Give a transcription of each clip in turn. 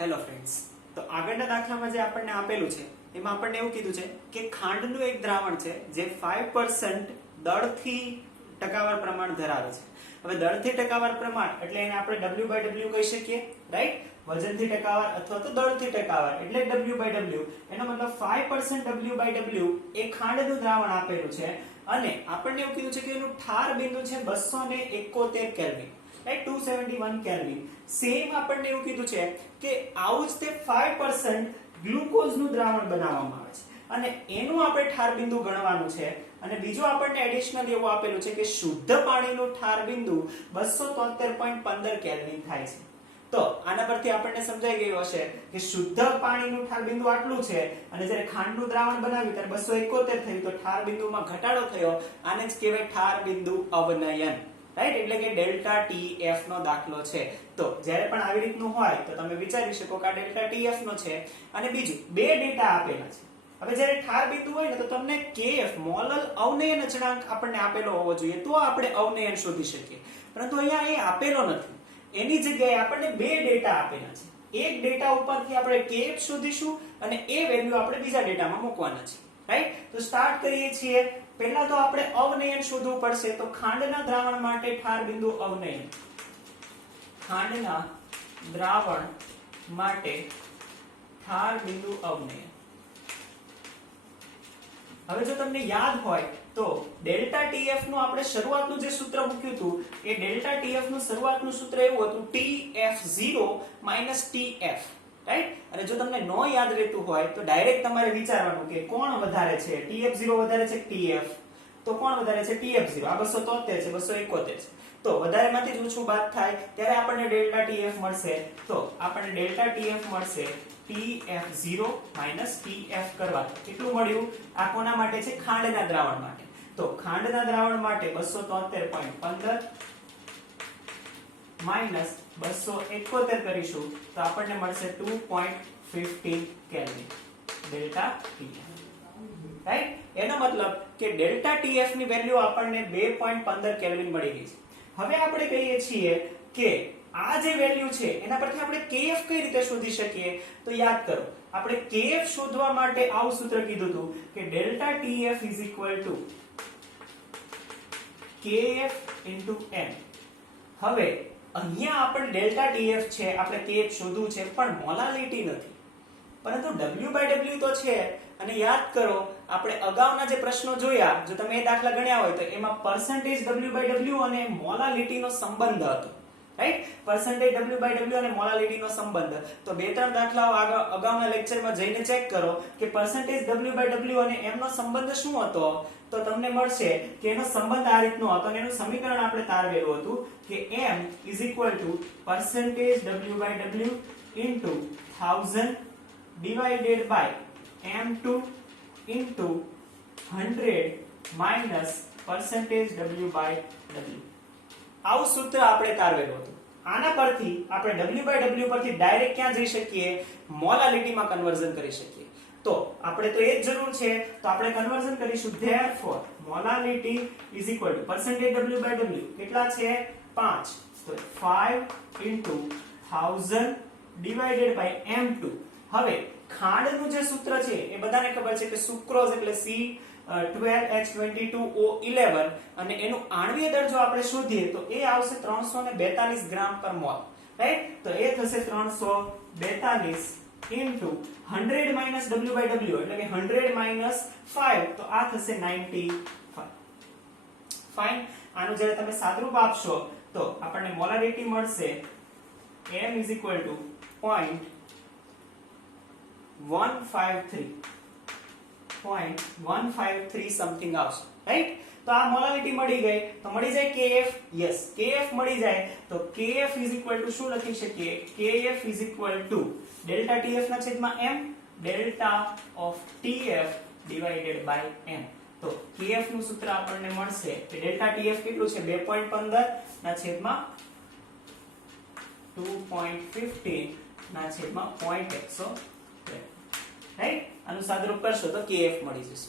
Hello friends, તો આગળના દાખલામાં જે આપણને આપેલું છે એમાં આપણને એવું કીધું છે કે ખાંડનું એક દ્રાવણ છે જે 5% દળથી ટકાવાર પ્રમાણ ધરાવે છે. હવે દળથી ટકાવાર પ્રમાણ એટલે એને આપણે W/W કહી શકીએ, રાઈટ? વજનથી ટકાવાર અથવા તો દળથી ટકાવાર એટલે W/W. એનો મતલબ 5% W/W એ ખાંડનું દ્રાવણ આપેલું છે અને આપણને એવું કીધું છે કે એનું ઠાર બિંદુ છે 271 કેલ્વિન, રાઈટ? 271 કેલ્વિન. સેમ આપણને એવું કીધું છે કે આવું જ તે 5% ગ્લુકોઝનું દ્રાવણ બનાવવામાં આવે છે અને એનું આપણે ઠાર બિંદુ ગણવાનું છે. અને બીજું આપણને એડિશનલ એવું આપેલું છે કે શુદ્ધ પાણીનું ઠાર બિંદુ 273.15 કેલ્વિન થાય છે. તો આના પરથી આપણને સમજાઈ ગયું હશે કે શુદ્ધ પાણીનું ઠાર બિંદુ આટલું છે અને જ્યારે ખાંડનું દ્રાવણ બનાવ્યું ત્યારે 271 થયું, તો ઠાર બિંદુમાં ઘટાડો થયો. આને જ કહેવાય ઠાર બિંદુ અવનયન, રાઈટ? એટલે કે ડેલ્ટા TF નો દાખલો છે. તો જ્યારે પણ આવી રીતનું હોય તો તમે વિચારી શકો કે આ ડેલ્ટા TF નો છે. અને બીજું બે ડેટા આપેલા છે. હવે જ્યારે ઠાર બિંદુ હોય ને તો તમને KF મોલલ અવનયન અચળાંક આપણને આપેલો હોવો જોઈએ, તો આપણે અવનયન શોધી શકીએ. પરંતુ અહીંયા એ આપેલો નથી. એની જગ્યાએ આપણને બે ડેટા આપેલા છે. એક ડેટા ઉપરથી આપણે KF શોધીશું અને એ વેલ્યુ આપણે બીજા ડેટામાં મૂકવાના છે, રાઈટ? તો સ્ટાર્ટ કરીએ છીએ. પહેલા તો આપણે અવનયન શોધવું પડશે. તો ખાંડના દ્રાવણ માટે ઠાર બિંદુ અવનયન. ખાંડના દ્રાવણ માટે ઠાર બિંદુ અવનયન. હવે જો તમને યાદ હોય તો ડેલ્ટા TF નું આપણે શરૂઆતનું જે સૂત્ર મૂક્યું હતું એ ડેલ્ટા TF નું શરૂઆતનું સૂત્ર એવું હતું TF0 TF, રાઈટ? અને જો તમને નો યાદ રહેતું હોય તો ડાયરેક્ટ તમારે વિચારવાનું કે કોણ વધારે છે, TF0 વધારે છે કે TF? તો કોણ વધારે છે? TF0. આ 273 છે, 271 છે. તો વધારેમાંથી જ ઓછું બાદ થાય ત્યારે આપણને ડેલ્ટા TF મળશે. તો આપણને ડેલ્ટા TF મળશે TF0 TF કરવા. કેટલું મળ્યું? આ કોના માટે છે? ખાંડના દ્રાવણ માટે. તો ખાંડના દ્રાવણ માટે 273.15 271 કરીશું તો આપણને મળશે 2.15 કેલ્વિન ડેલ્ટા TF, રાઈટ? એનો મતલબ કે ડેલ્ટા TF ની વેલ્યુ આપણને 2.15 કેલ્વિન મળી ગઈ છે. હવે આપણે કહીએ છીએ કે આ જે વેલ્યુ છે એના પરથી આપણે KF કઈ રીતે શોધી શકીએ? તો યાદ કરો, આપણે KF શોધવા માટે આવું સૂત્ર કીધું હતું કે ડેલ્ટા TF KF M. હવે અહીંયા આપણે ડેલ્ટા TF છે, આપણે KF શોધવું છે, પણ મોલાલિટી નથી, પરંતુ W/W તો છે. અને યાદ કરો, આપણે અગાઉના જે પ્રશ્નો જોયા, જો તમે એ દાખલા ગણ્યા હોય તો એમાં પરસેન્ટેજ W/W અને મોલાલિટીનો સંબંધ હતો, રાઈટ? પરસેન્ટેજ W/W અને મોલાલિટીનો સંબંધ. તો બે ત્રણ દાખલાઓ અગાઉના લેક્ચરમાં જઈને ચેક કરો કે પરસેન્ટેજ W/W અને M નો સંબંધ શું હતો. તો તમને મળશે કે એનો સંબંધ આ રીતનો હતો અને એનું સમીકરણ આપણે તારવેલું હતું કે M percentage W/W into 1000 divided by M2 into 100 minus percentage W/W. આવું સૂત્ર આપણે તારવેલું હતું. આના પરથી આપણે W/W પરથી ડાયરેક્ટ ક્યાં જઈ શકીએ? મોલાલિટીમાં કન્વર્ઝન કરી શકીએ. તો આપણે તો એ જ જરૂર છે, તો આપણે કન્વર્ઝન કરીશું. therefore molality is equal to percentage W/W કેટલા છે? 5. તો 5 into 1000 divided by M2. હવે ખાંડનું જે સૂત્ર છે એ બધાને ખબર છે કે સુક્રોઝ એટલે C12H22O11 અને એનું આણ્વીય દળ જો આપણે શોધીએ તો એ આવશે 342 ગ્રામ પર મોલ, રાઈટ? તો એ થશે 342 into 100 minus W/W એટલે કે 100 minus 5, તો આ થશે 95. ફાઇન. આનું જ્યારે તમે સાદરૂપ આપશો તો આપણને મોલારિટી મળશે M is equal to 0.153 something આવશે, રાઈટ? તો આ મોલાલિટી મળી ગઈ. તો મળી જાય KF. યસ, KF મળી જાય. તો KF is equal to શું લખી શકીએ? KF is equal to delta TF ના છેદમાં M, delta of TF divided by M. તો KF નું સૂત્ર આપણને મળશે કે ડેલ્ટા TF કેટલું છે? 2.15 ના છેદમાં 2.15 ના છેદમાં 0.103, રાઈટ? આનું સાદરૂપ કરશો તો KF મળી જશે.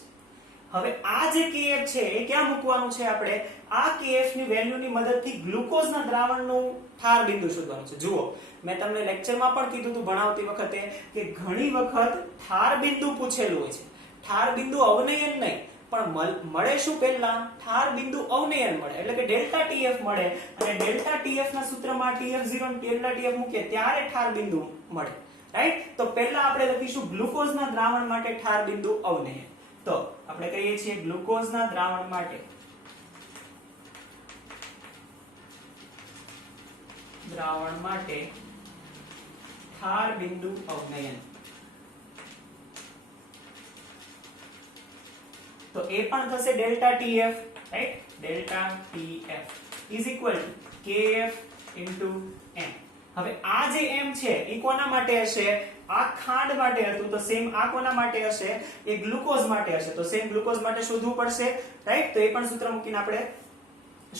હવે આ જે KF છે એ ક્યાં મૂકવાનું છે આપણે? આ KF ની વેલ્યુની મદદથી ગ્લુકોઝના દ્રાવણનું ઠાર બિંદુ શોધવાનું છે. જુઓ મેં તમને લેક્ચરમાં પણ કીધું હતું ભણાવતી વખતે કે ઘણી વખત ઠાર બિંદુ પૂછેલું હોય છે. ઠાર બિંદુ અવનયન નહીં પણ મળે શું પહેલા ઠાર બિંદુ અવનયન મળે એટલે કે ડેલ્ટા ટીએફ મળે અને ડેલ્ટા ટીએફ ના સૂત્રમાં TF0 અને ડેલ્ટા ટીએફ મૂકીએ ત્યારે ઠાર બિંદુ મળે. રાઈટ? તો પહેલા આપણે લખીશું ગ્લુકોઝના દ્રાવણ માટે ઠાર બિંદુ અવનયન. તો આપણે કહીએ છીએ ગ્લુકોઝના દ્રાવણ માટે ઠાર બિંદુ અવનયન. તો એ પણ થશે delta TF. Right? Delta TF is equal to KF into M. હવે આ જે M છે એ કોના માટે હશે? આ ખાંડ માટે હતું તો સેમ આ કોના માટે હશે? એ ગ્લુકોઝ માટે હશે તો સેમ ગ્લુકોઝ માટે શોધવું પડશે. રાઈટ? તો એ પણ સૂત્ર મૂકીને આપણે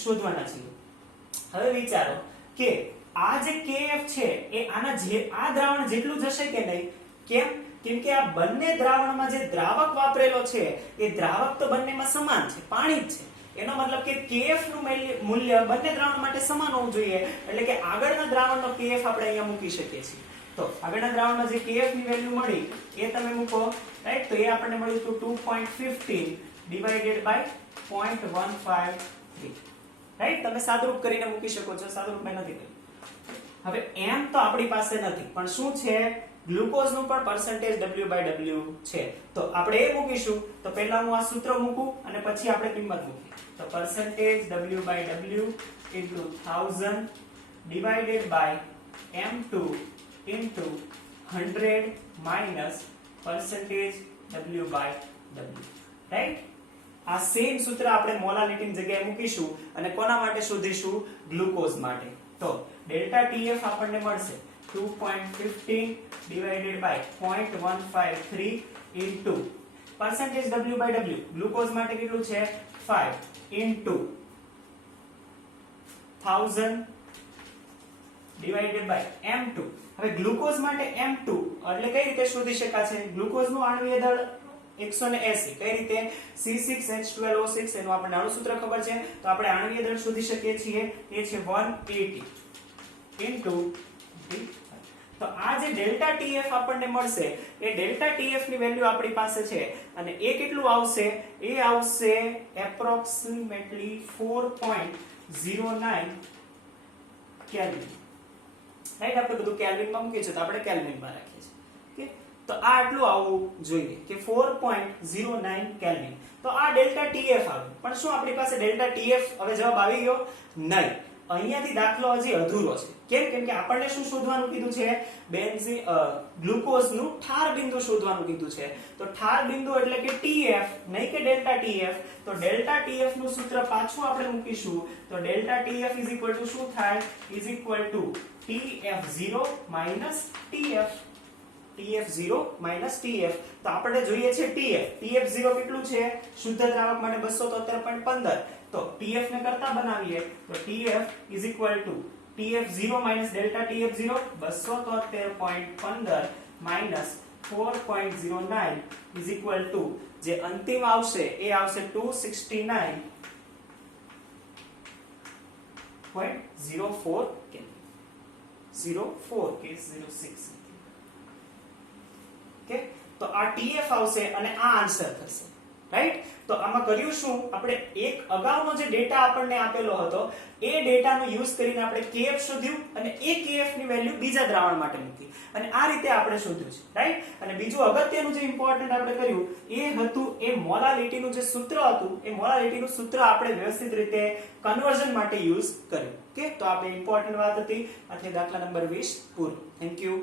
શોધવાના છીએ. હવે વિચારો કે આ જે KF છે એ આ દ્રાવણ જેટલું જશે કે નહીં? કેમ? કેમ કે આ બંને દ્રાવણમાં જે દ્રાવક વાપરેલો છે એ દ્રાવક તો બંનેમાં સમાન છે, પાણી જ છે. એનો મતલબ કે KF નું મૂલ્ય બંને દ્રાવણ માટે સમાન હોવું જોઈએ એટલે કે આગળના દ્રાવણનો KF આપણે અહીંયા મૂકી શકીએ છીએ. તો આગળના દ્રાવણમાં જે KF ની વેલ્યુ મળી એ તમે મૂકો. રાઈટ? તો એ આપણને મળ્યું હતું 2.15 ડિવાઇડેડ બાય 0.153. રાઈટ? તમે સાદુરૂપ કરીને મૂકી શકો છો, સાદુરૂપ મેં નથી કર્યું. હવે M તો આપણી પાસે નથી પણ શું છે? ગ્લુકોઝ નું પણ percentage W/W છે તો આપણે એ મૂકીશું. તો પહેલા હું આ સૂત્ર મૂકું અને પછી આપણે કિંમત મૂકીએ. તો percentage W/W into 1000 divided by M2 into 100 minus percentage W/W. Right? આ સેમ સૂત્ર આપણે મોલાલિટીની જગ્યાએ મૂકીશું અને કોના માટે શોધીશું? ગ્લુકોઝ માટે. તો ડેલ્ટા TF આપણને મળશે 2.15 divided by 0.153 into percentage W/W glucose માટે કેટલું છે? 5 into 1000 divided by M2. હવે ગ્લુકોઝ માટે M2 એટલે કઈ રીતે શોધી શકાશે? ગ્લુકોઝ નું આણ્વીય દળ 180. કઈ રીતે? C6H12O6 એનું આપણને અણુ સૂત્ર ખબર છે તો આપણે આણ્વીય દળ શોધી શકીએ છીએ. એ છે 180 into તો આ જે ડેલ્ટા TF આપણને મળશે એ ડેલ્ટા TF ની વેલ્યુ આપણી પાસે છે અને એ કેટલું આવશે? એ આવશે approximately 4.09 કેલ્વિન. રાઈટ? આપણે બધું કેલ્વિનમાં મૂકીએ છીએ તો આપણે કેલ્વિનમાં રાખીએ છીએ. ઓકે? તો આ આટલું આવવું જોઈએ કે 4.09 કેલ્વિન. તો આ ડેલ્ટા TF આવ્યું પણ શું આપણી પાસે ડેલ્ટા TF હવે જવાબ આવી ગયો? નહીં. અહીંયાથી દાખલો હજી અધૂરો છે. કેમ કે આપણને શું શોધવાનું કીધું છે? ગ્લુકોઝ નું ઠાર બિંદુ શોધવાનું કીધું છે. તો ઠાર બિંદુ એટલે કે TF નહીં કે ડેલ્ટા TF. તો ડેલ્ટા TF નું સૂત્ર પાછું આપણે મૂકીશું. તો delta TF is equal to શું થાય? Is equal to TF0 minus TF. TF0 minus TF. તો આપણે જોઈએ છે TF. TF0 કેટલું છે? શુદ્ધ દ્રાવક માટે 273.15. તો TF ને કરતા બનાવીએ તો TF is equal to TF0 minus delta TF0 273.15 minus 4.09 is equal to જે અંતિમ આવશે એ આવશે 269.04 કેલ્વિન. 04 કે 06. ઓકે? તો આ TF આવશે અને આ આન્સર થશે. રાઈટ? તો આમાં કર્યું શું? આપણે એક અગાઉનો જે ડેટા આપણને આપેલો હતો એ ડેટાનો યુઝ કરીને આપણે KF શોધ્યું અને એ KF ની વેલ્યુ બીજા દ્રાવણ માટે મૂકી અને આ રીતે આપણે શોધ્યું છે. રાઈટ? અને બીજું અગત્યનું જે ઇમ્પોર્ટન્ટ આપણે કર્યું એ હતું એ મોલાલિટીનું જે સૂત્ર હતું એ મોલાલિટીનું સૂત્ર આપણે વ્યવસ્થિત રીતે કન્વર્ઝન માટે યુઝ કર્યું. ઓકે? તો આ બે ઇમ્પોર્ટન્ટ વાત હતી. આથી દાખલા નંબર 20 પૂરો. Thank you.